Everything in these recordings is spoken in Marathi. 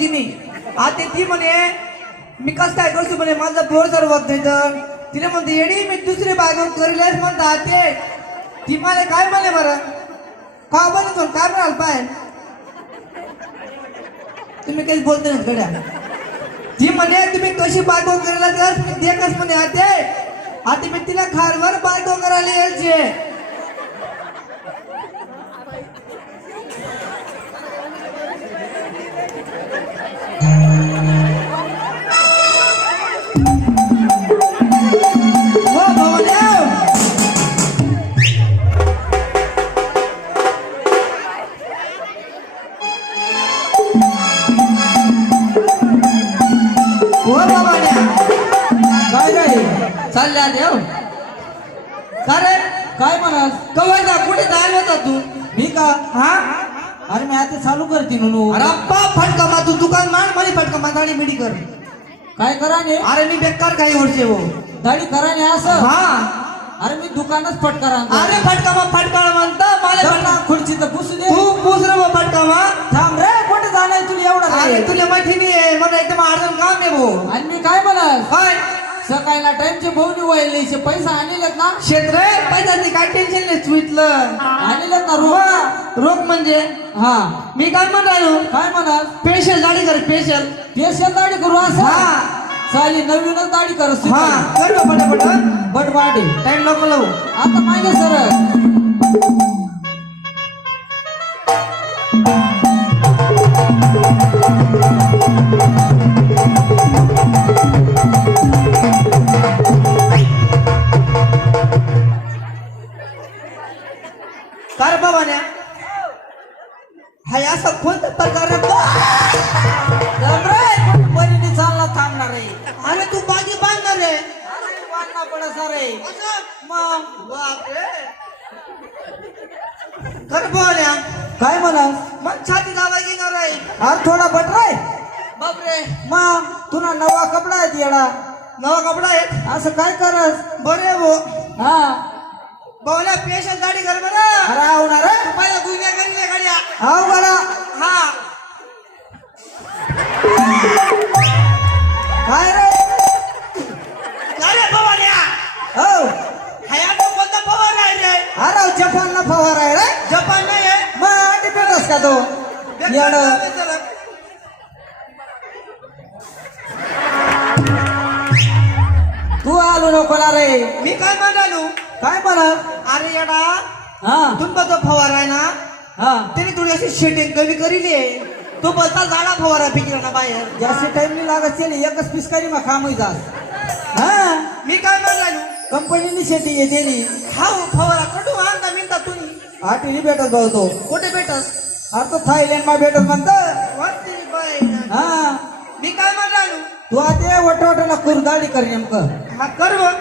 तिने आता ती म्हणे मी कस काय करतो म्हणे माझा बोर सर्वत नाही तर तिने म्हणते येडी मी दुसरी बायको करेलच म्हणता ते ती मला काय म्हणे बरं का बरं काय म्हणाल पाय तुम्ही काहीच बोलते ना गड्या ती म्हणे तुम्ही कशी बायको करायला तर मी देखच म्हणे आता मी तिला खारवर बायको करायला यायचे चालल्या देव अरे काय म्हणास कवाय जा कुठे जायला होता तू मी का हा अरे मी आता चालू करते म्हणून अरे अप्पा फटका मा तू दुकान मान मला फटका मा दाढी मिडी कर काय कराने अरे मी बेकार काही वर्षे हो दाढी कराने असं हा अरे मी दुकानच फटकारा अरे फटका मा फटका म्हणता मला फटका खुर्ची तर पुसू दे तू पुसर मग फटका मा थांब रे कुठे जाणार तुला एवढा अरे तुला माहिती नाही मला एकदम अर्जंट काम आहे भाऊ आणि मी काय म्हणास काय सकाळला टाइमचे बहुनी व्हायले पैसा आणलेत ना क्षेत्र पैशाची काय टेन्शन नाही स्वीटलं आणलेत ना रोग रोग म्हणजे हा मी काय म्हणालो काय म्हणास स्पेशल दाढी कर स्पेशल स्पेशल दाढी करू असं हा चालेल नवीनच दाढी कर हा कर पटापट बट वाढे टाइम नको लावू आता माहिती सर कर बाबाने हाय असं कोणता प्रकार बरीने चालला थांबणार आहे अरे तू बागी बांधणार रे वाढना पडा सारे मग बापरे कर बाबाने काय म्हणा मग छाती दावा घेणार आहे अरे थोडा बटराय बापरे मग तुला नवा कपडा आहे येडा नवा कपडा आहे असं काय करस बरे हो हा बावल्या पेशल दाढी कर बरं अरे होणार पहिला गुन्ह्या करी गाड्या हाव बडा हा काय रे अरे बाबाने हो हाया तो कोणता फवारा आहे रे अरे जपानला फवारा आहे रे जपान नाही आहे मग डिपेंडस का तो येड तू आलो नको ना रे मी काय म्हणालो काय म्हणा अरे येडा हा तुमचा जो फवारा आहे ना हा त्याने थोडी अशी शेटिंग कमी करीली तो बोलता झाडा फवारा पिकला ना बाहेर जास्त टाइम नाही लागत चेली एकच पिस्कारी मग खामही जा हा मी काय म्हणालो कंपनीनी शेती येते नी खाऊ फवारा कुठून आणता मिळता तुम्ही आठवणी भेटत भाऊ कुठे भेटस अरे तो थायलंड मा भेटत म्हणत वाटते बाई. हा मी काय म्हणालो तू आता वटवाटाला करू दाढी कर नेमकं हा कर बघ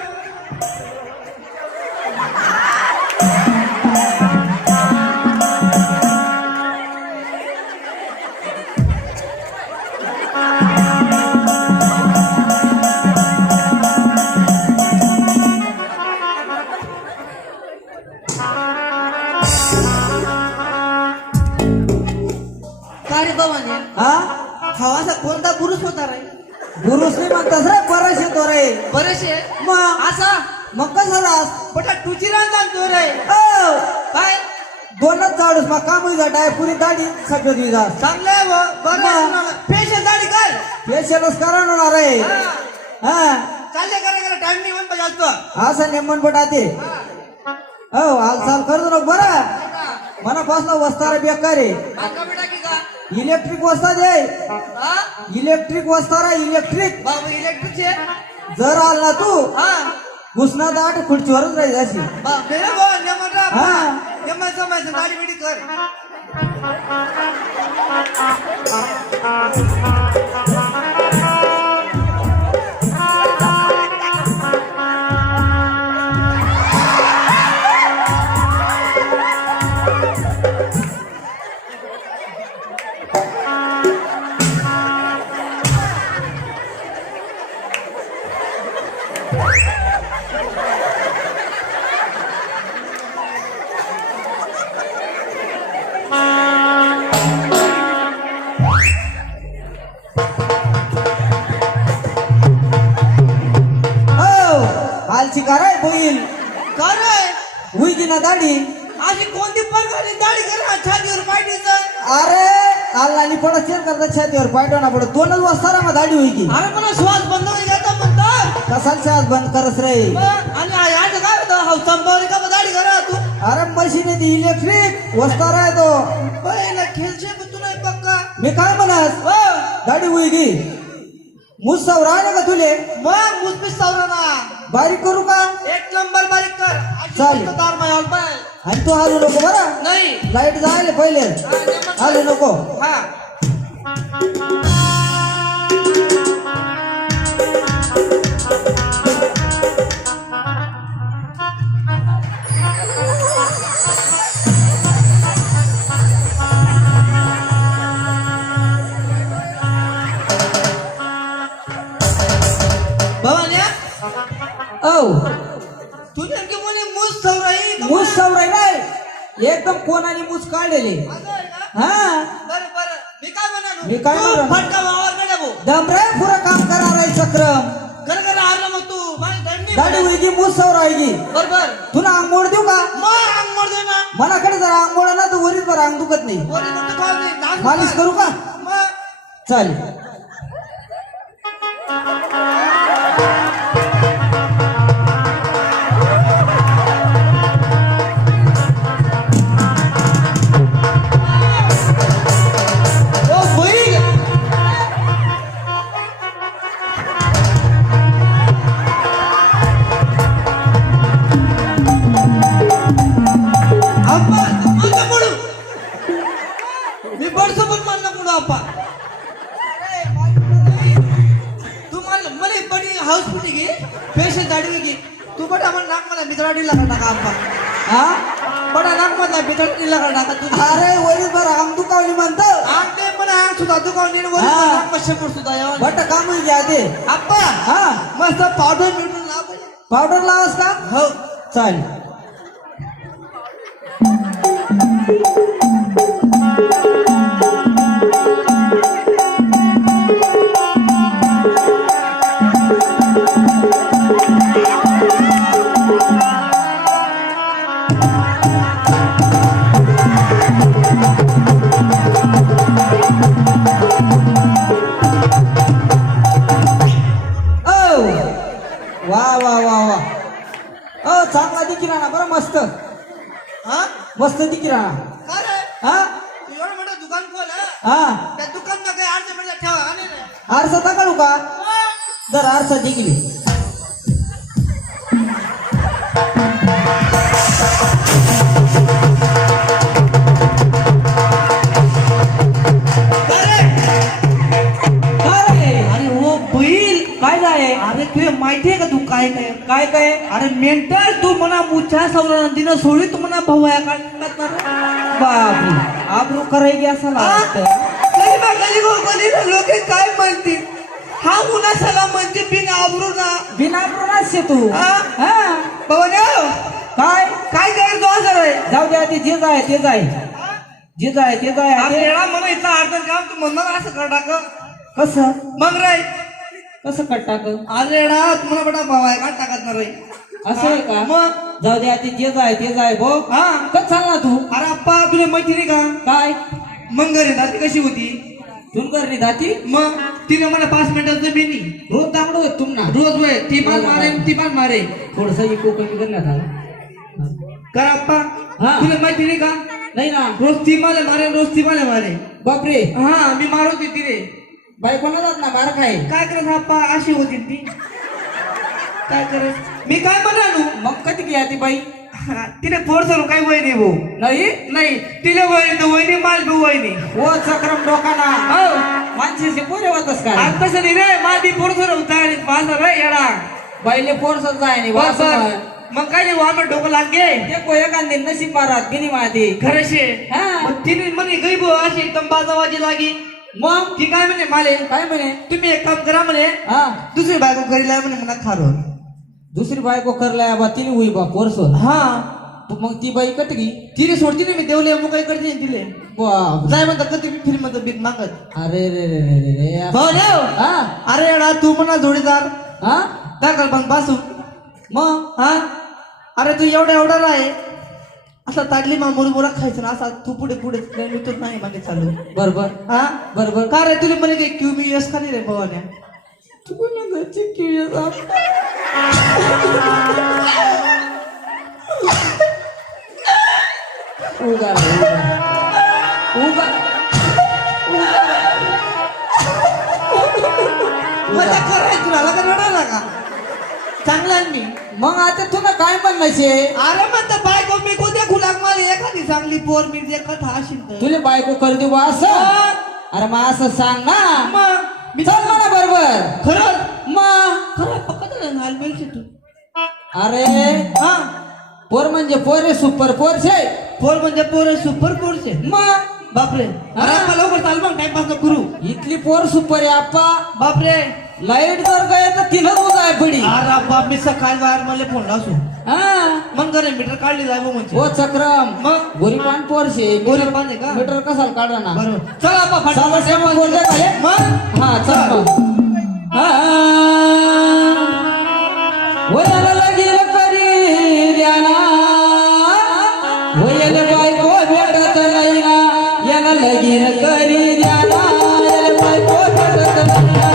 काय बाबाने हा हवासा कोणता पुरुष होता रे गुरुस नाही म्हणतास रे परस येतो रे बरेचसे मग असा मग कसं रास बटा तुझी रांजाल रे हो काय दोनच झाडूस मग कामही जाटाय पुरी दाढी सगळं तुझी जा चांगलं आहे बरं पेशल दाढी कर पेशलच करा ना रे हा चालले करा टाइम नाही म्हणतो जास्त असं नेमन बट आते हो हालचाल करतो ना बरं मनापासून वस्तारा बेकार आहे बाका बेटा की का इलेक्ट्रिक वस्ता दे हा इलेक्ट्रिक वस्तारा इलेक्ट्रिक बाबा इलेक्ट्रिकचे जर आल ना तू हा घुसना दाट खुर्चीवरच राहील अशी मेरे बोल नेमरा हा नेमन समज गाडी बिडी कर लागेल का रे हुई की ना दाढी अशी कोणती प्रकारची दाढी करा छातीवर पाठीचं अरे आल्लानी पडत चेक करता छातीवर पाठवणा पडत 2 वाजता मग दाढी होई की अरे मला श्वास बंद होई जाता म्हणतात कसाल श्वास बंद करस रे आणि आज काय होतं हौसंबावली का दाढी करा तू अरे मशीन आहे ती इलेक्ट्रिक वस्तार आहे तो पहिला खेळशे पण तू नाही पक्का मी काय म्हणस दाढी होई की मुस सवरा आहे का तुले मग मुसपीस सावराना बारीक करू का एक नंबर बारीक कर चालेल. तार मायाल पाय आणि तू हालू नको बरं नाही लाईट जायला पहिले हालू नको हा भवान्या औ तू नेमकी म्हणे मूस सवराई मूस सवराय नाही एकदम कोणाने मूस काढलेले हा बरं बरं मी काय म्हणालो मी काय तू म्हणालो? फटका वावर कडे भाऊ दमरे पुरं काम करा रे चक्रम घर घर हारला मग तू माझी दंडी दाढी होई की मूस सवराय की बरोबर तुला अंगमोड देऊ का मग अंग मोड दे ना मनाकडे जर अंगमोड ना तर वरीच बरं अंग दुखत नाही वरी फक्त खाऊ दे नाक मालिश करू का मग चालेल ओ बैल अप्पा अंग मोडू मी बडसो पण मानना मोडू अप्पा तू मला बडी हाऊस फुटी घे पेशंट दाढी घे तू बडा मला नाक मला बितराडी लगा टाका अप्पा हा बडा नाक मला बितराडी लगा टाका तू अरे वरीच बरं अंग दुखावली म्हणतं आग ते पण आग सुद्धा तू कोण वर हा. नाक मशे सुद्धा यावं बट काम घ्या ते अप्पा हा मस्त पावडर मिळून लाव पावडर लावस का हो चालेल वा वा वा वा चांगला दिकी राणा बरं मस्त हा मस्त दिकी राणा काय रे हा तू एवढं मोठं दुकान खोल हा त्या दुकानला काही अर्ज म्हणजे ठेवा का नाही रे आरसा तकाळू का जर आरसा दिकली अरे हो बैल काय जाय अरे तुला माहितीये का तू काय काय काय काय अरे मेंटल तू म्हणा मुछा सवरानं सोडी तू म्हणा भाऊ आहे का बापरे आबरू करायची असं लोक काय म्हणतील हा उन्हा सला म्हणते बिना आबरू ना बिना प्रणास्य तू हा? हा बाबा काय काय करायचं असं रे जाऊ द्या ते जे जाय ते जाय जे जाय ते जाय ते वेळा मला इथं अर्ध काम तू म्हणणार असं कर टाक कसं मग रे कसं कट टाक अरे एडा तुम्हाला बडा भाव आहे का टाकत ना रे असं आहे का मग जाऊ द्या ते जाय भो हा कस चालला तू अरे अप्पा तुला मैत्रिणी का काय मंगरी दाती कशी होती तुमकर दाती मग तिने मला 5 मिनिटाचं बेनी रोज दांगडो तुमना रोज वेळ ती माल मारे ती माल मारे थोडस इको कमी करण्यात आला कर अप्पा हा. तुला मैत्रिणी का नाही ना रोज ती मला मारे रोज ती मला मारे बापरे हा मी मारवते तिने बाई कोणालाच ना मार खाय काय करत अप्पा अशी होती ती काय करत मी काय म्हणालो मग कधी घ्या ती बाई तिने फोर्स काही वय नाही भाऊ नाही नाही तिला वय तर वय नाही माल भाऊ वय नाही हो चक्रम डोकाना हो माणसाचे पोरे होतस काय आज तसं नाही रे माल बी फोर्स होता माझा रे येडा बाईले पोरसच जाय नाही बस वासना. मग काय नाही आम्ही डोकं लागे ते कोया कांदे नशीब मारात गिनी माती खरंशे हा. मग तिने म्हणे गई भाऊ अशी एकदम बाजावाजी लागी मग ती काय म्हणे माले काय म्हणे तुम्ही एक काम करा म्हणे हा दुसरी बायको करीला म्हणे मला खारो दुसरी बायको करलाय बा तिने होई बा पोरसो हा मग ती बाई कटगी तिने सोडती नाही मी देवले मग काय करते तिले बाप जाय म्हणता कधी फिल्म मध्ये बीत मागत अरे रे रे रे रे रे भाऊ देव हा अरे येडा तू म्हणा जोडीदार हा दाखल पण पासू मग हा अरे तू एवढा आहे असा ताडली मुरमुरा खायचं ना असा तू पुढे मी तर नाही मागे चालू बरोबर हा बरोबर का रे तुला म्हणे काय QBS खाली रे भवान्या तू कोणी घरची QBS उगा उगा मजा करायची तुला का रडायला का चांगला आहे मी मग आता तुला काय म्हणायचे अरे म्हणता बायको मी कोणत्या खुलाक मला एखादी चांगली पोर मी जे कथा असेल तुला बायको कर देऊ बा असं अरे मग असं सांग ना मग मी चल मला बरोबर खरंच मग खरं पक्का घाल मिळते तू अरे हा पोर म्हणजे पोरे सुपर पोरशे पोर म्हणजे पोर सुपर पोरचे मग बापरे अरे आपण लवकर चाल मग टाइमपास न करू इथली पोर सुपर आहे आप्पा बापरे लाईट जर काय तर तिला उगाय पडी अरे बाप मी सकाळी बाहेर मला फोन लावसू हा मग घरे मीटर काढली जाय मग म्हणजे ओ चक्रम मग गोरी पान पोरशे गोरी पान आहे का? मीटर कसाल काढला ना बरोबर चल आपा चालत फाटा मग बोलते काय मग हा चल मग वयाला लागेल करी द्याना वयाला बायको भेटत नाही ना याला लगीन करी द्याना याला बायको भेटत नाही ना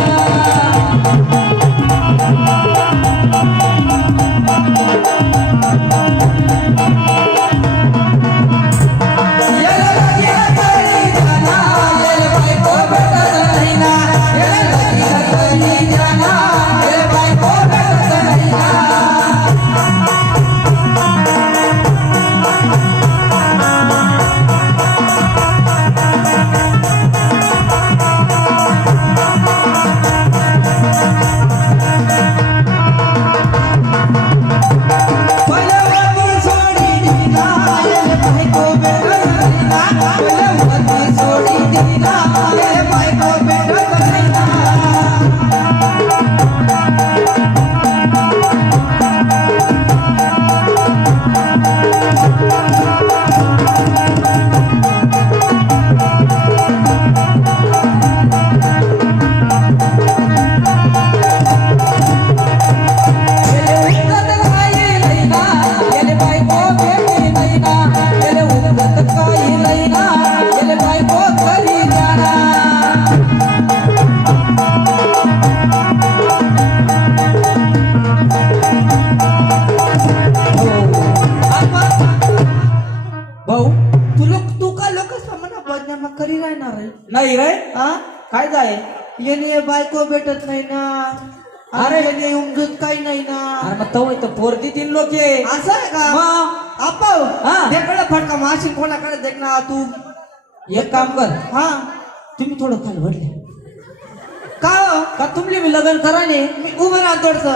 याला लगीन करी द्याना याला बायको भेटत नाही ना याला लगीन करी द्याना याला बायको भेटत नाही ना भाऊ तू का लोक म्हणा बदनामा करी राहणार आहे नाही रे हा काय जाय येणे बायको भेटत नाही ना अरे येणे उमजूत काही नाही ना अरे मग तवय तर पोरती तीन लोक आहे असं आहे का मग आपाव हा. देकडे फटका माशी कोणाकडे देख ना तू एक काम कर हा तुम्ही थोडं खाली भरले का हो? का तुमले मी लग्न करा ने मी उभं राहा थोडस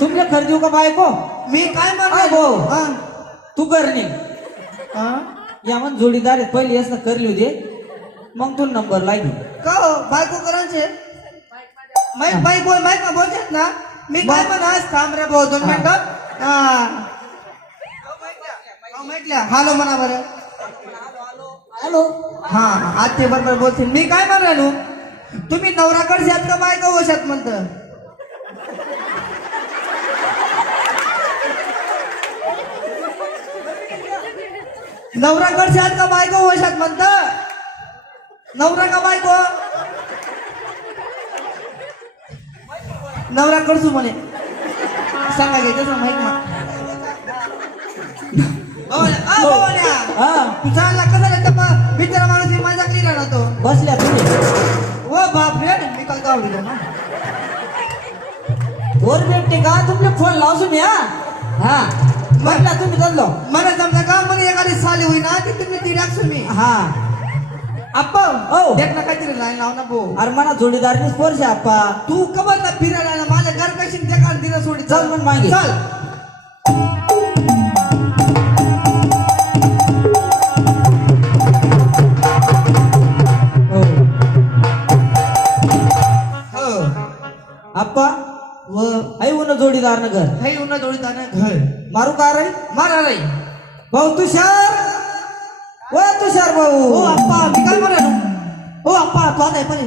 तुमले खर देऊ का बायको मी काय हा, म्हणतो भाऊ. हा तू करणे हा या मग जोडीदार आहेत पहिले असं करली होते मग तू नंबर लागली का हो बायको करायचे बायको का बोलतात ना मी काय म्हणा थांब रे भाऊ 2 मिनिटं हा हॅलो म्हणा बरं हॅलो हा आज ते बरोबर बोलते मी काय म्हणालो तुम्ही नवराकडे यात का बायका वशात म्हणत नवराकडे यात का बायका वशात म्हणत नवरा का बायको नवरा करसू म्हणे सांगा घ्यायचं माहित ना हा तू चालला कसा बिचारा माणूस माझा केला ना तो बसल्या तुम्ही ओ बाप रे मी काय गावली ना बोर भेटते का तुमले फोन लावसून या हा म्हटलं तुम्ही चाललो मला जमलं का मग एखादी साली होईना ती तुम्ही ती टाकसू मी हा आप्पा ओ. देख ना काहीतरी लाईन लाव ना भो अरे मला जोडीदारनी स्पर्श आप्पा तू कबर ना फिरायला ना माझ्या घर कशी त्या काळ दिला सोडी चल मग मागे. चल हो हो आप्पा व आई उन जोडीदार न घर हे उन्हा जोडीता ना घर मारू का रे मारा रे भाऊ तुषार व तुषार भाऊ ओ आप्पा मी काय म्हणालो ओ आप्पा तू आता पण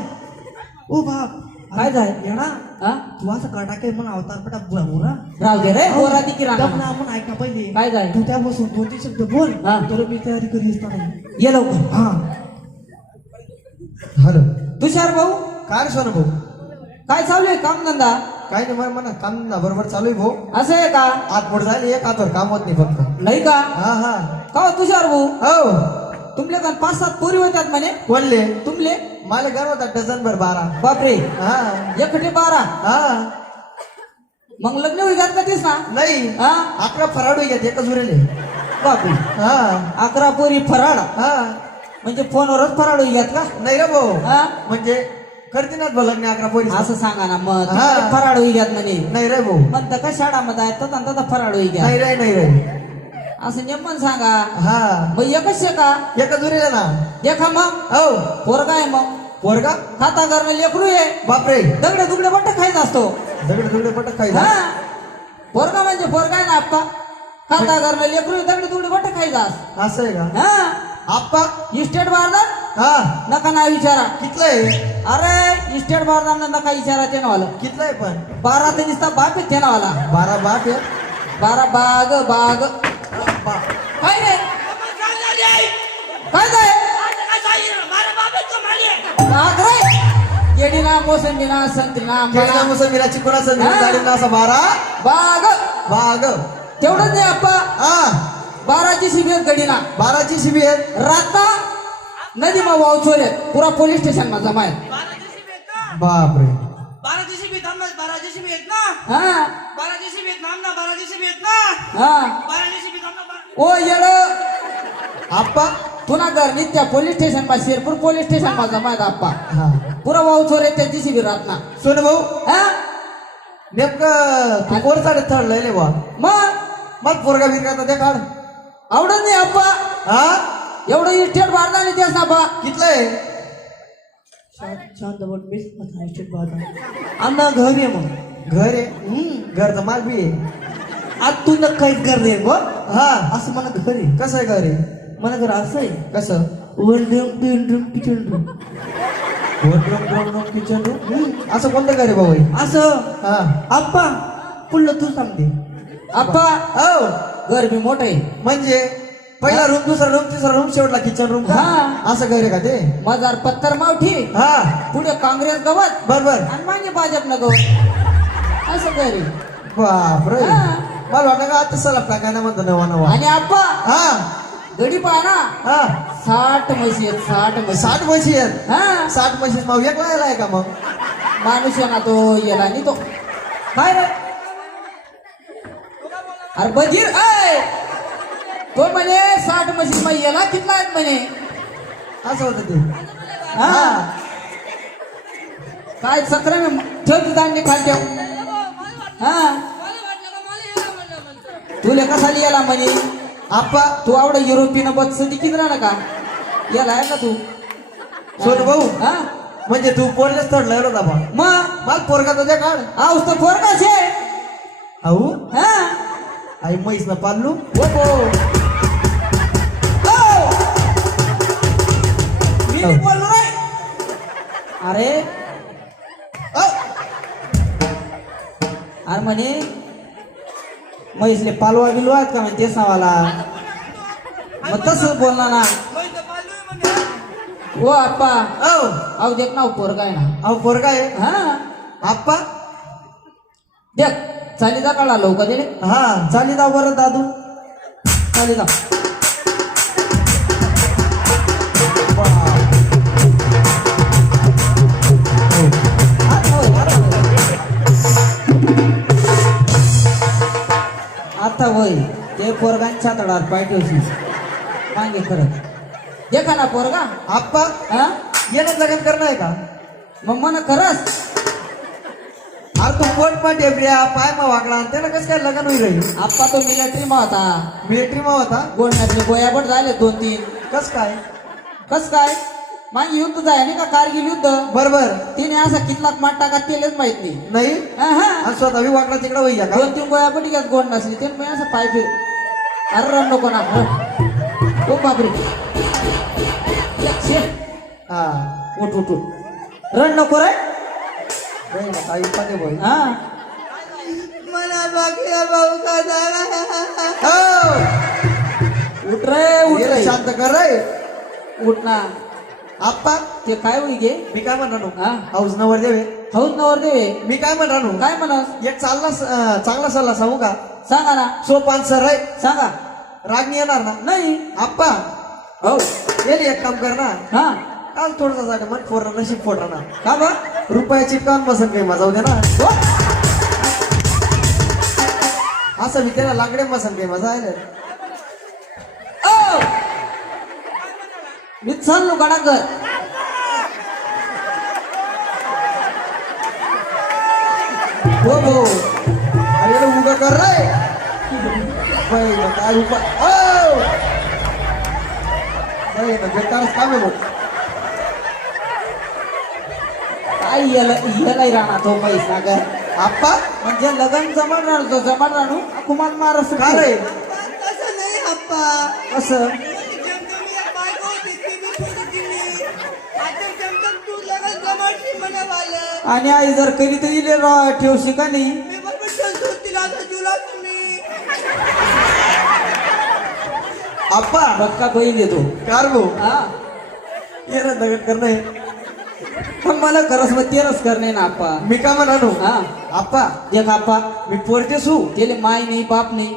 ओ बाप काय झालं? येणा हा तू असं काटा काय म्हणून अवतार पटा बुरा राहू दे रे पोरा ती किराणा आपण ऐका पहिले काय झालं? तू त्यापासून 2-3 शब्द बोल हा. तर मी तयारी करी असताना ये लवकर. हा हॅलो तुषार भाऊ काय रे सोनू भाऊ काय चालू आहे काम धंदा? काय नाही म्हणा काम ना बरोबर चालू आहे भाऊ असं आहे का? आत पुढे झाली एक हातावर काम होत नाही फक्त नाही का? हा हा का हो तुषार भाऊ हो तुमले का 5-7 पोरी होत्यात म्हणे कोणले तुमले? मला गर्व होता डझन भर 12 बापरे हा एकटे 12. हा मग लग्न होईल का तेच ना? नाही हा 11 फराडू घेत एकच उरेले बापरे हा 11 पोरी फराळ हा म्हणजे फोनवरच फराळ होईल का? नाही रे भाऊ हा म्हणजे करते ना लग्न 11 पोरी असं सांगा ना मग हा. फराळ होईल म्हणे नाही रे भाऊ म्हणतं का शाळामध्ये आहे तर फराळ होईल नाही रे नाही रे असं नेमन सांगा. हा मग एकच आहे का? एकच उरेले ना देखा मग हो पोरगा आहे मग पोरगा खाता करणं लेकरू आहे बापरे दगडे दुगडे बट्ट खायचा असतो. दगड दगड पटक खायला हा पोरगा म्हणजे पोरगा आहे ना आप्पा खाता करणं लेकरू आहे, दगडे दुगडे बट्ट खायचा. असं आहे का हा आप्पा इस्टेट बारदान हा नका ना विचारा. कितलं आहे अरे इस्टेट बारदान नका विचारा ते नावाला कितलं आहे पण 12 ते दिसता बाप आहे ते नावाला 12 बाप आहे 12 बाग बाग बा- काय रे काय काय बाग रे केडीना मोसंबीना संत्रीना केळीला आंबाना मोसंबीला चिकुना हा. संधी झालेला असा 12 बाग बाग तेवढंच नाही आप्पा हा 12ची शिबिर गडीना 12ची शिबी आहेत राता नदी मा वाव छोरे पुरा पोलीस स्टेशन मा जमाय. बापरे 12 दिवशी भेट ना 12 दिवशी भेट ना हा 12 दिवशी भेट ना 12 दिवशी भेट ना हा 12 दिवशी भेट ना ओ येड आप्पा पुन्हा घर नित्या पोलीस स्टेशन मा शिरपूर पोलीस स्टेशन मा जमायत आप्पा हा पुरा वाव छोरे त्याची शिबिर राहत ना. सोन भाऊ हा नेमकं तू कोण साडे थडलंय बा मग मग पोरगा बिरगा त्या काढ आवडत नाही आप्पा हा एवढं इस्टेट बारदानी तेच ना बा कितलं आहे शांत बोल बेस मत स्टेट बाजार आमना घर आहे मग घर आहे घर तर माल बी आहे आज तू न काहीच घर नाही बघ हा असं मला घर आहे कसं आहे घर आहे मला घर असं आहे कसं one room kitchen room kitchen room असं कोणतं घर आहे भाऊ हे? असं हा आप्पा पुढलं तू सांगते आप्पा हो घर बी मोठं आहे म्हणजे पहिला रूम दुसरा रूम तिसरा रूम शेवटला किचन रूम का हा. असं घर आहे का ते मजार पत्तर मावठी हा पुढे काँग्रेस गवत बरोबर आणि मागे भाजप न गवत असं घर आहे. बापरे हा. मला वाटलं का आता सलाप टाकायला म्हणतो नवा नवा आणि आप्पा हा गडी पहा ना हा 60 म्हशी आहेत 60 म्हशी 60 म्हशी आहेत हा 60 म्हशी माऊ एकला आहे का मग माणूस आहे ना तो येला नाही तो काय रे अरे बधीर ऐ तो म्हणे 60 म्हशी मग याला कितला आहेत म्हणे. असं होतं ते हा काय 17 मी ठेवते दांडी खाल ठेव. हा तुले कसा लिहिला म्हणे आप्पा तू आवड युरोपियन बस किती राहिला का याला आहे का तू सोनू भाऊ हा म्हणजे तू पोरलेच चढलाय रे बाबा मग मला पोरगा तुझ्या काढ आऊस तर पोरगा छे आऊ हा आई म्हैस ना पालू हो हो ओ! मी नाही बोललो रे अरे औ! अरे म्हणे म्हैसले पालवा बिलवा आहेत का म्हणते नावाला मग तसंच बोलणार ना ओ आप्पा औ! अहो देख ना पोरगा आहे ना अहो पोरगा आहे हा आप्पा देख चाली जा काढा लवकर दिले हा चाली जाऊ बरं दादू चाली जा आता वय ते पोरगांच्या तडात पाय ठेवशील मागे खरं देखा ना पोरगा आप्पा हा येणं लग्न करणं आहे का मग म्हणा खरंच अरे तू पोट पाठ एवढ्या पाय मा वागला आणि त्याला कसं काय लग्न होईल रे आप्पा तो मिलिटरी मा होता मिलिटरी मा होता गोंड्यातले गोयाबट झाले 2-3 कस काय कस काय मागे युद्ध जाय नाही का कारगिल युद्ध बरोबर तिने असा कितला माट टाका तेलेच माहित नाही नाही हा, हा. आणि स्वतः बी वागला तिकडे होईल का 2-3 गोयाबट घ्यात गोंड नसली ते मी असं पाय फिर अरे रन नको ना ओ बापरे हा उठ उठ उठ रन नको रे काही पाहिजे भाई हा मला बाकी भाऊ का दादा. उठ रे उठ रे शांत कर रे उठ ना आप्पा. ते काय होई गे मी काय म्हणतो हा हाऊस नवर देवे. हौस नवर देवे मी काय म्हणतो काय म्हणस एक चांगला सल्ला सांगू का. सांगा ना सोपान सर आहे. सांगा रागणी येणार ना नाही आप्पा. हो येईल एक काम कर ना. हा काल थोडसा साठी मन फोडणार नशीब फोडणार ना. का बा रुपया चिटकावून बसन काही मजा उद्या ना. हो? असं मी त्याला लाकडे बसन काही मजा आहे. ओ! मी चाललो गडाकर हो हो अरे उगा कर रे. पहिलं काय उपाय बेकारच काम आहे भाऊ. काय याला राहणार तो पैसा ग आप्पा म्हणजे लगन जमण राहतो जमण राहू कुमार मारस का रे. तसं नाही आप्पा. कसं जमजम एक बायको होती, ती बी सोडून गेली. आता जमजम तू लगन जमाडशी मला वालं. आणि आई जर कधी तर इले ठेवशी का नाही मी बरोबर ठेवतो तिला आता जुला तुम्ही. आप्पा बक्का बहीण येतो कार भाऊ हा ये ना दगड कर नाही. पण मला खरंच मग तेरच करणे ना आप्पा मी का म्हणालो हा आप्पा देख आप्पा मी पोरते सू त्याले माय नाही बाप नाही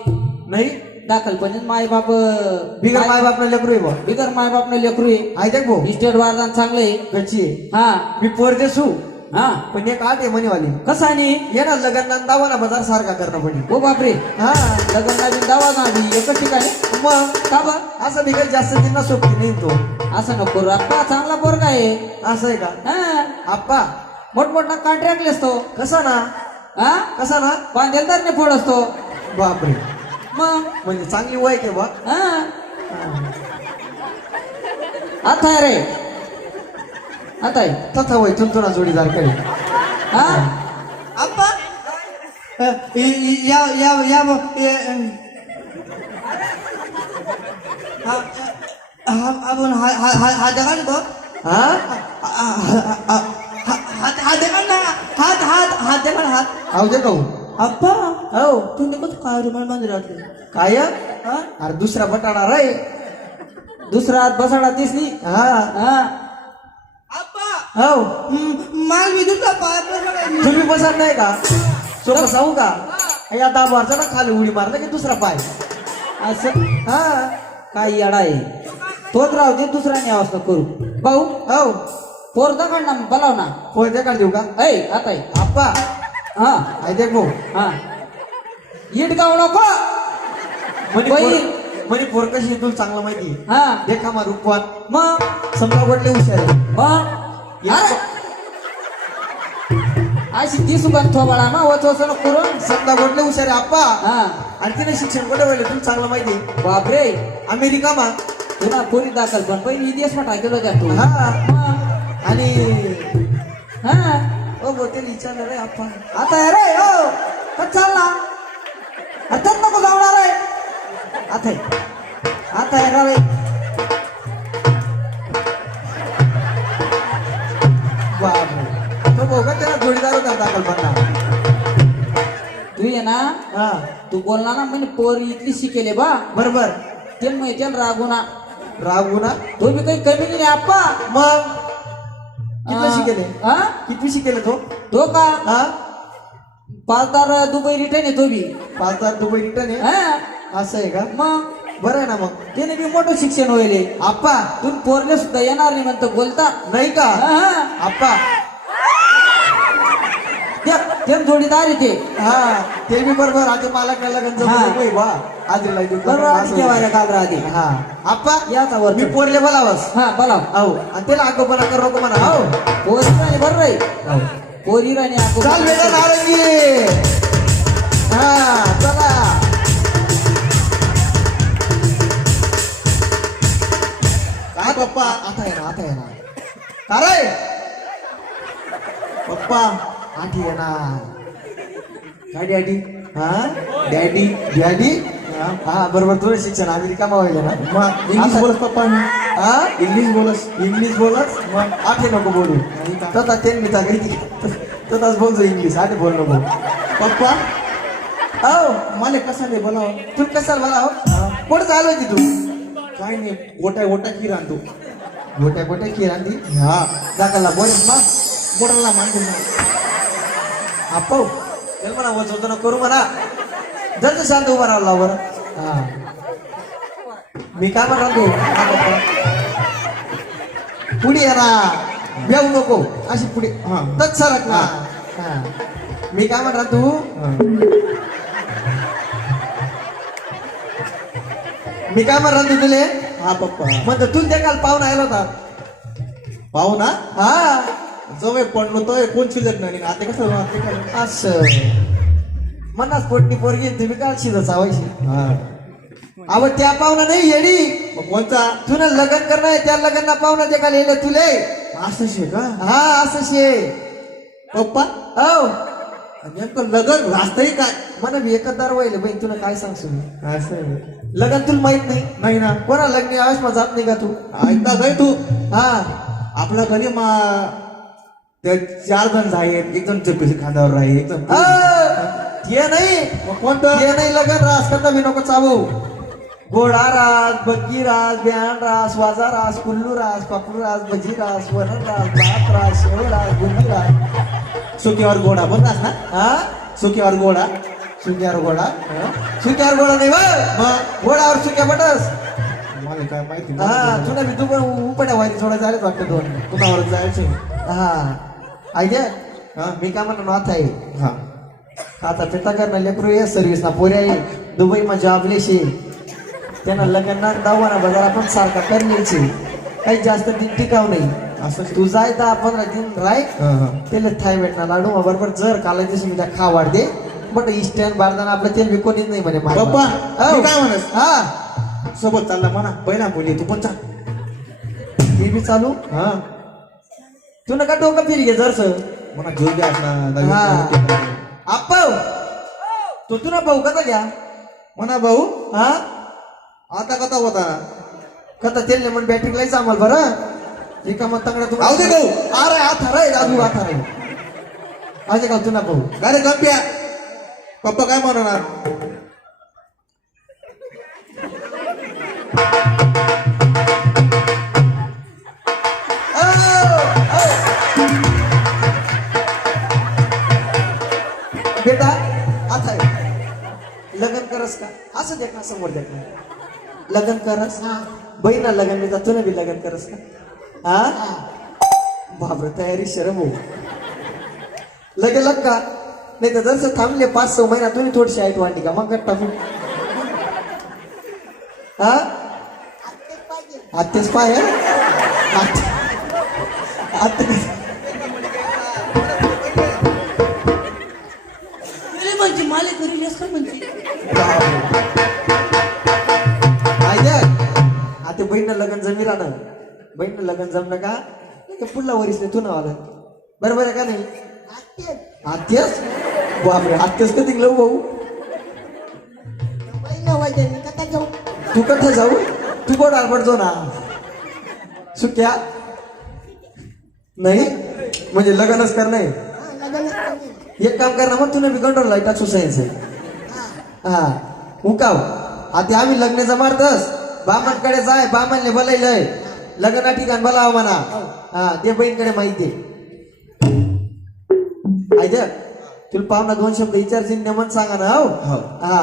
नाही दाखल पण माय बाप बिगर माय बापना लेकरू आहे भाऊ. बिगर माय बाप न लेकरू आहे आहे देख भाऊ इस्टेट वारदान चांगलं आहे गच्ची आहे. हा मी पोरते सू हा पण एक आठ आहे मनीवाली. कसा नाही ये ना लग्न दावा बाजार सारखा करणं पडेल. हो बापरे हा लग्न दावा नाही एकच ठिकाणी मग का बा असं निघाल जास्त दिन सोबती नाही तो. असं नको करू आप्पा चांगला पोरगा आहे असं आहे का हा आप्पा. मोठमोठा कॉन्ट्रॅक्ट असतो कसा ना हा कसा ना बांधेलदारने फोड असतो बापरे मग म्हणजे चांगली वय के बा. हा आता आहे रे आता आहे तथा वय तुमचा जोडीदार कडे. हा आप्पा या या या आपण हा जगाल बघ. हा हात देखाल ना. हात देखाल हात. आव दे कहू आप्पा हो तुम्ही कसं काय रुमाल बांधून राहते. काय हा अरे दुसरा बटाणा रे. दुसरा हात बसाडा दिसली हा हा आप्पा हो माल मी दुसरा पाय तुम्ही बसत नाही का. सोपं सांगू का या दाबारचा ना खाली उडी मारला की दुसरा पाय. असं हा काय येडा आहे तोच राहू दे दुसऱ्याने अवस्था करू भाऊ हो पोर दाखड ना बोलाव ना होय ते काढ देऊ का ऐ आता आहे आप्पा. हा आहे देख भाऊ हा इट गाव नको बहीण. म्हणे पोर कशी आहे तुला चांगलं माहिती आहे. हा देखा मा रूपवान मग समजा वाटले हुशार आहे. मग अरे अशी ती सुगंध थोबाळा ना वच नको करून समजा वाटले हुशार आहे आप्पा. हा आणि तिने शिक्षण कुठे व्हायला तुला चांगलं माहिती आहे. बापरे अमेरिका मा. तुला पोरी दाखल पण पहिली देश मोठा केलो जातो हा मग आणि हा हो बोतेल विचारलं रे आप्पा. आता आहे रे हो कच चालला आता नको जावणार आहे आता आहे आता आहे रे बापरे तो भाऊ का त्याला जोडीदार होता दाखल बनला. तू ये ना हा तू बोलला ना म्हणे पोरी इतली शिकेले बा बरोबर ते माहिती रागुना रागू ना. तो बी काही कमी नाही आप्पा मग किती शिकेले हा किती शिकेले तो. तो का हा 5,000 दुबई रिटर्न आहे तो बी 5,000 दुबई रिटर्न आहे. हा असं आहे का. मग बरं आहे ना मग त्याने बी मोठं शिक्षण होईल आप्पा. तू पोरले सुद्धा येणार नाही म्हणतो बोलता नाही का हा, हा. आप्पा. ते जोडीदार आहे ते हा ते बी बरोबर आता मला कळलं गंज हा. बा आजला बरोबर आधी ठेवायला काल राहते हा आप्पा याचा वर मी पोरले बोलावस. हा बोला हो आणि त्याला आगोपणा करू नको म्हणा. हो पोरी राणी बरं रे पोरी राणी चाल बेटा नारंगी. हा चला काय पप्पा आता आहे ना आता आहे ना का रे पप्पा आठी आहे ना. काय डॅडी. हा डॅडी डॅडी हा बरोबर तुला शिक्षण अमेरिका मावायला ना. मग इंग्लिश बोलस पप्पा. हा इंग्लिश बोलस इंग्लिश बोलस. मग आठे नको बोलू तसा ते मी तर तास बोलतो इंग्लिश आधी बोल नको पप्पा हो मला कसा नाही बोलाव तू कशाला मला हो कुठं चालू होती तू काय नाही गोट्या गोट्या खीर आणतो गोट्या गोट्या किरांती हा दाखला बोल मग गोटाला मानतो ना आपाऊ चल म्हणा वचवतो ना करू म्हणा जर शांत उभा राहिला बरं हा मी काय म्हणा तू हा पप्पा पुढे ये ना बेऊ नको अशी पुढे हा. तच सरक ना हा. मी काय म्हणा तू मी काय म्हणा तू तुले हा पप्पा म्हणतो तू त्या काल पाहुणा आला होता पाहू ना हा जवळ पडलो तो कोण शिल्लक नाही आता कसं आता काय असं मनास पोटणी पोरगी तुम्ही काय शिजत चावायची हा अव त्या पाहुणा नाही येडी मग कोणता तुला लग्न करणं आहे त्या लग्नाला पाहुणा जे काल येलं तुले असं शे का हा असं शे पप्पा हो नेमकं लगन रास्तही काय मला बी एकदार व्हायला बाई तुला काय सांगतो मी असं लग्न तुला माहित नाही नाही ना कोणा लग्न आवाज मग जात नाही का तू ऐकता काय तू हा आपल्या घरी त्या 4 जण आहेत एक जण चप्पीच्या खांद्यावर आहे एक जण ते नाही मग कोणतं ते नाही लग्न रास करता मी नको चावू घोडा रास बग्गी रास ब्यान रास वाजा रास कुल्लू रास पापडू रास भजी रास वरण रास भात रास शेव रास बुंदी रास सुक्यावर गोडा बोलतास ना हा सुक्यावर गोडा सुक्यावर घोडा सुक्यावर घोडा नाही बघ मग घोडावर सुक्या बटस मला काय माहिती हा तुला मी तू पण उपड्या व्हायची थोडा झालेच वाटतं दोन कुणावर जायचं हा ऐक हा मी काय म्हणतो नाथ आहे हा खाता पिता करणं लेकरू ये सर्व्हिस ना पोऱ्या ये दुबई मा जॉबले शे त्यांना लग्न दावाना बाजार आपण सारखा करण्याची काही जास्त दिन टिकाव नाही असं तू जाय 10-15 दिन राय हा हा त्याला थाय भेटणार लाडू मग बरोबर जर काला दिवशी मी त्या खा वाढ दे बट इस्टॅन बारदाना आपलं तेल विकोणीच नाही म्हणे मार. पप्पा, हो. मी काय म्हणत? हा सोबत चालला म्हणा पहिला बोलली तू पण चाल हे बी चालू हा तू नका डोकं फिरी घे जरस म्हणा जोर द्या हा. आप्पा तू ना भाऊ कसा घ्या म्हणा भाऊ हा आता कथा होता कथा तेल म्हणून बॅटरी लाईच आम्हाला बरं एका मग तंगडा तू राहू दे भाऊ. अरे आता रे दादू आता रे असे का तू ना भाऊ काय रे गप्प्या पप्पा काय म्हणणार बेटा आता लग्न करस का असं देख ना समोर देख ना लग्न करस बहिणा लग्न मी तुला बी लग्न करस का हा बाबर तयारी शरम हो लगे लग का नाही तर जसं थांबले 5-6 महिना तुम्ही थोडीशी ऐट वाटली का मग टाकू हा आत्तेच पाय आत्ते म्हणजे माले करी असं म्हणजे आता बहिणीनं लग्न जमी राहणं बहिणीनं लग्न जमलं का पुढला वरीस तू नाव आलं बरोबर आहे का नाही आत्यास बापरे आत्यास कधी लव भाऊ तू कथा जाऊ तू कोण आडपडतो ना सुक्या नाही म्हणजे लग्नच कर नाही एक काम कर ना मग तुला बिघडलं लाईट सोसायन्स हा उकाव आता आम्ही लग्नाचं मारतस बामणकडे जाय बामणले बोलायलंय लग्ना ठिकाण बोलावं म्हणा हा ते बहीणकडे माहिती आहे तुला पाहुणा 2 शब्द विचारशील नेमन सांगा ना हो हा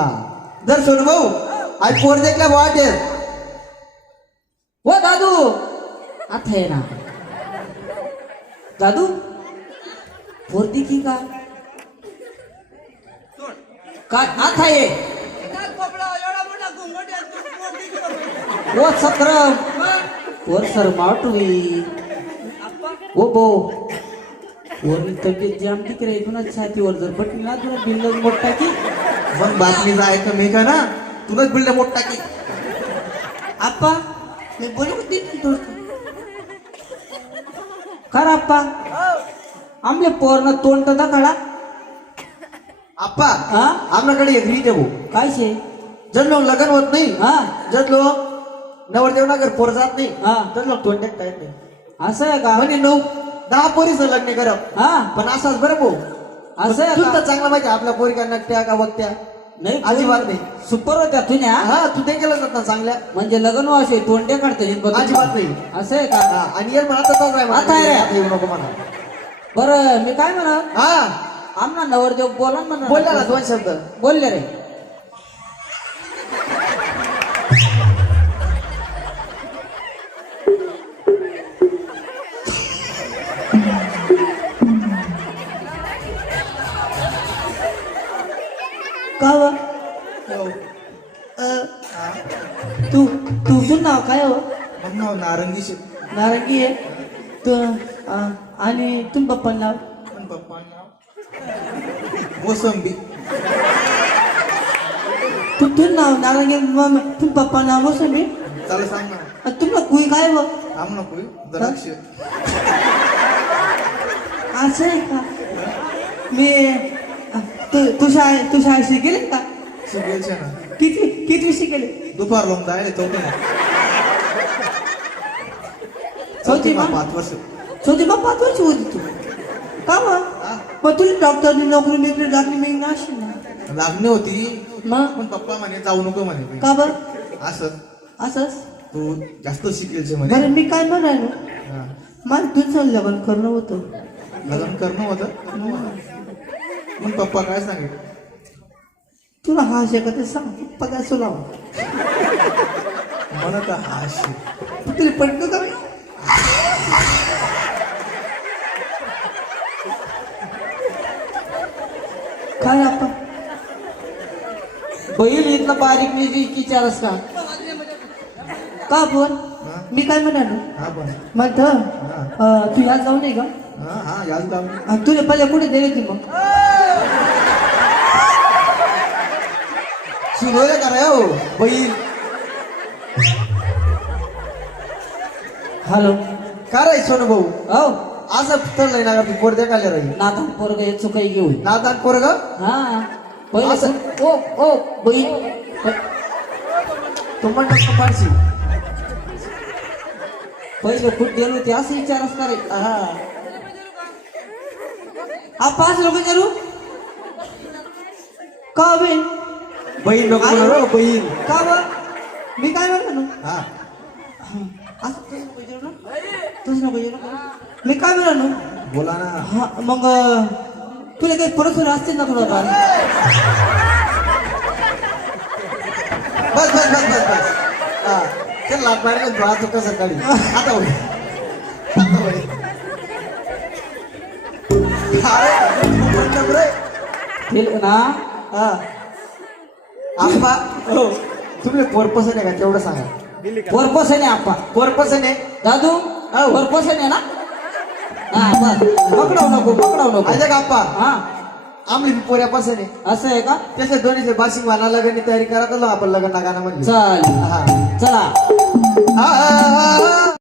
जर सोनू भाऊ आज पोर देखला वाटेल हो दादू आता आहे ना दादू पोरती की का काय आता आहे ओ सत्रम वर सर माटवी ओ बो वरली तब्येत जाम ठीक रे तुला छातीवर जर पटली ना तुला बिल्ल मोठा की मग बातमीचा ऐक मी का ना तुलाच बिल्ड मोठा की आप्पा मी बोलू होती खरं आप्पा आमले पोरनं तोंड तर दाखडा आप्पा हा आमच्याकडे एक रीत आहे भाऊ काय शे जर लोक लग्न होत नाही हा जर लोक नवरदेव ना घर पोर जात नाही हा तर लोक तोंड टाकता येत नाही असं आहे का म्हणे 10 पोरीचं लग्न करप हा पण असाच बरं भाऊ असं आहे तुला का? तर चांगला माहिती आहे, आपल्या पोरी का नकट्या का वक्त्या नाही अजिबात नाही. सुपर होत्या तुझ्या हा तू ते केलं जात ना चांगल्या म्हणजे लग्न वाशे तोंडे काढता येईल बघ. अजिबात नाही. असं आहे का हा, आणि येईल म्हणा तसाच आहे म्हणा. आता आहे रे. आता येऊ नको म्हणा. बरं मी काय म्हणा हा आमना नवरदेव बोला म्हणा बोलला ना 2 शब्द. बोलले रे का व? तू तुझं नाव काय हो मग नाव नारंगी शे नारंगी आहे तू आणि तुम पप्पा नाव पण पप्पा नाव मोसंबी. तू नाव नारंगी मग तुम पप्पा नाव असं मी चला सांग ना. तुला कुई काय व थांब ना कोई द्राक्ष. असं आहे का मी तू शाळेत शिकेल का शिकायचे ना. किती शिकेले दुपार लावून जायला चौथी ना. चौथी मग 5 वर्ष. चौथी मग 5 वर्ष होती तू का मग तुला डॉक्टरनी नोकरी मिळली लागली मी नाशी ना लागणी होती मग पण पप्पा म्हणे जाऊ नको म्हणे. का बर असं असंच तू जास्त शिकेलचे म्हणे. बरं मी काय म्हणालो हा. मला तुझं लग्न करणं होतं लग्न करणं होतं मग पप्पा काय सांगेल. तुला हा शकत सांग पगार सुलाव म्हणत हा शे. तुला पडतं का मी? काय आपण बैल इथलं बारीक मी विचारस का का बोल हा? मी काय म्हणालो हा पण म्हणतं तू ह्यात जाऊ नये का हा याच गाव. तुला पहिले कुठे दिली होती मग सुनवले का रे हो बैल. हॅलो का रे सोनू भाऊ हो असं ठरलंय ना का तू पोर देखाले राही नाता पोरग हे चुकाई घेऊ नादान पोरग हा पहिले असं- ओ ओ बैल तो म्हणतो फारशी. पहिले कुठे गेलो ते असं विचारस का रे हा आप 5 लोक करू का बे बैल नको बोलू रे, बैल. का बर मी काय म्हणालो हा असं तसं नको विचारू ना. तसं नको विचारू ना. मी काय म्हणालो बोला ना. हा मग तुला काही परत असतील ना थोडंफार बस बस बस बस बस हा चल लाट मारले तू आज कसं सकाळी आता होईल. आता होईल. अरे तू म्हणलं रे. ठीक ना हा आप्पा हो तुम्ही पोर पसंत आहे का तेवढं सांगा. पोरपोस आहे आपा पोर पसंत आहे दादू हो. पोरपोस आहे ना हा बस पकडाव नको आजा का आप्पा हा आमली पोऱ्या पसंत आहे असं आहे का त्याच्या दोन्हीचे बाशिंग वाला लग्न तयारी करा तर आपण लग्न नागाना म्हणली. चालेल हा चला हा, हा, हा, हा.